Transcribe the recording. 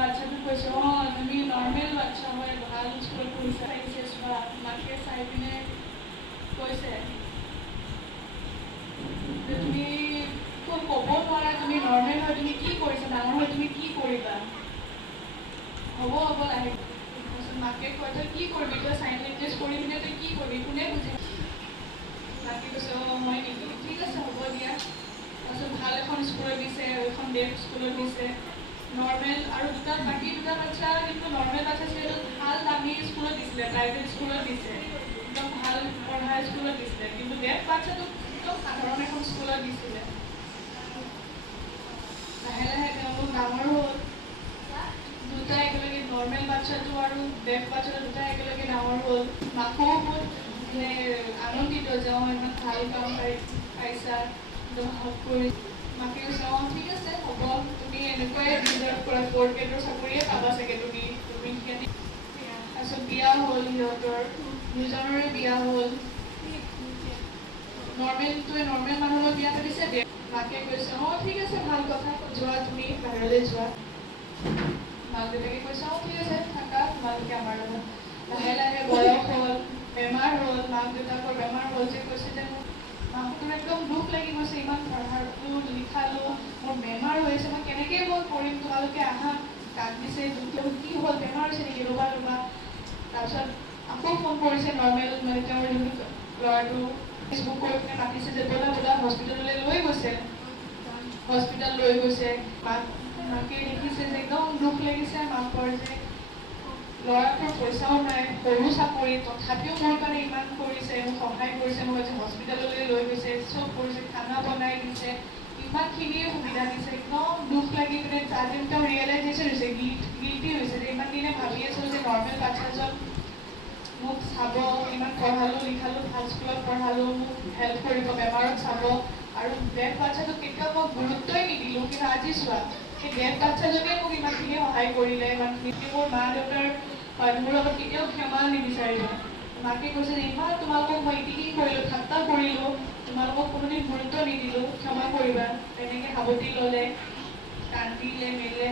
বাচ্চাটো কৈছে তুমি নৰ্মেল বাচ্চা হয় ভাল স্কুলত পঢ়িছা আহিছে চোৱা মাকে চাই পিনে কৈছে তুমি ক'ব নোৱাৰা তুমি নৰ্মেল হয় তুমি কি কৰিছা ডাঙৰ হয় তুমি কি কৰিবা হ'ব লাহে তাৰপিছত মাকে কয় তই কি কৰিবি তই চাইন লেংগুৱেজ কৰি পিনে তই কি কৰিবি কোনে বুজি মাকে কৈছে হয় নেকি ঠিক আছে হ'ব দিয়া তাৰপিছত ভাল এখন স্কুলত দিছে এখন দেৱ স্কুলত দিছে নৰ্মেল আৰু বাকী দুটা বাচ্চা কিন্তু নৰ্মেল বাচ্চা যিহেতু ভাল দামী স্কুলত দিছিলে প্ৰাইভেট স্কুলত দিছে একদম ভাল পঢ়া স্কুলত দিছিলে কিন্তু দেৱ বাচ্চাটো একদম সাধাৰণ এখন স্কুলত দিছিলে লাহে লাহে তেওঁলোক ডাঙৰ হ'ল দুটা একেলগে নৰ্মেল বাচ্চাটো আৰু দেৱ বাচ্চাটো দুটা একেলগে ডাঙৰ হ'ল মাকো বহুত আনন্দিত যে ইমান ভাল কাম পাইছা একদম হক কৰি মাকে কৈছে ঠিক আছে হ'ব তুমি এনেকুৱাই ডিজাৰ্ভ কৰা 4th গ্ৰেডৰ চাকৰিয়ে পাবা চাগে তুমি তাৰপিছত বিয়া হ'ল সিহঁতৰ দুজনৰে বিয়া হ'ল নৰ্মেল মানুহৰ বিয়া পাতিছে মাকে কৈছে ঠিক আছে ভাল কথা যোৱা তুমি বাহিৰলৈ যোৱা মাক দেউতাকে কৈছে ঠিক আছে থাকা তোমালোকে আমাৰ লগত লাহে লাহে বয়স হ'ল বেমাৰ হ'ল মাক দেউতাকৰ বেমাৰ হ'ল যে কৈছে যে মাহঁতৰ একদম দুখ লাগি গৈছে ইমান পঢ়ালো লিখালো মোৰ বেমাৰ হৈছে মই কেনেকৈ মই কৰিম তোমালোকে আহা কান্দিছে কি হ'ল বেমাৰ হৈছে নেকি ৰ'বা তাৰপিছত আকৌ ফোন কৰিছে নৰ্মেল মানে তেওঁৰ যোনটো ল'ৰাটো ফেচবুক কৰি পিনে মাতিছে যে ব'লা হস্পিটেললৈ লৈ গৈছে হস্পিটেল লৈ গৈছে মাকে দেখিছে যে একদম দুখ লাগিছে মাকৰ যে ল'ৰাটোৰ পইচাও নাই সৰু চাকৰি তথাপিও মোৰ কাৰণে ইমান কৰিছে মোক সহায় কৰিছে মোক আজি হস্পিটেললৈ লৈ গৈছে চব কৰিছে খানা বনাই দিছে ইমানখিনিয়ে সুবিধা দিছে একদম দুখ লাগি পিনে আজি তেওঁ ৰিয়েলাইজেশ্যন হৈছে গিল্টি হৈছে যে ইমান দিনে ভাবি আছিলোঁ যে নৰ্মেল বাচ্ছাজন মোক চাব ইমান পঢ়ালো লিখালো ভাল স্কুলত পঢ়ালো মোক হেল্প কৰিব বেমাৰত চাব আৰু ডেফ বাচ্ছাটোক কেতিয়াও মই গুৰুত্বই নিদিলোঁ কিন্তু আজি চোৱা সেই ডেফ বাচ্ছাজনে মোক ইমানখিনি সহায় কৰিলে ইমানখিনি মোৰ মা দেউতাৰ মোৰ লগত কেতিয়াও ক্ষমা নিবিচাৰিব মাকে কৈছে যে ইমান তোমালোকক মই ইটিকিং কৰিলোঁ ঠাট্টা কৰিলোঁ তোমালোকক কোনোদিন গুৰুত্ব নিদিলোঁ ক্ষমা কৰিবা তেনেকৈ সাৱটি ল'লে কান্দিলে মেলিলে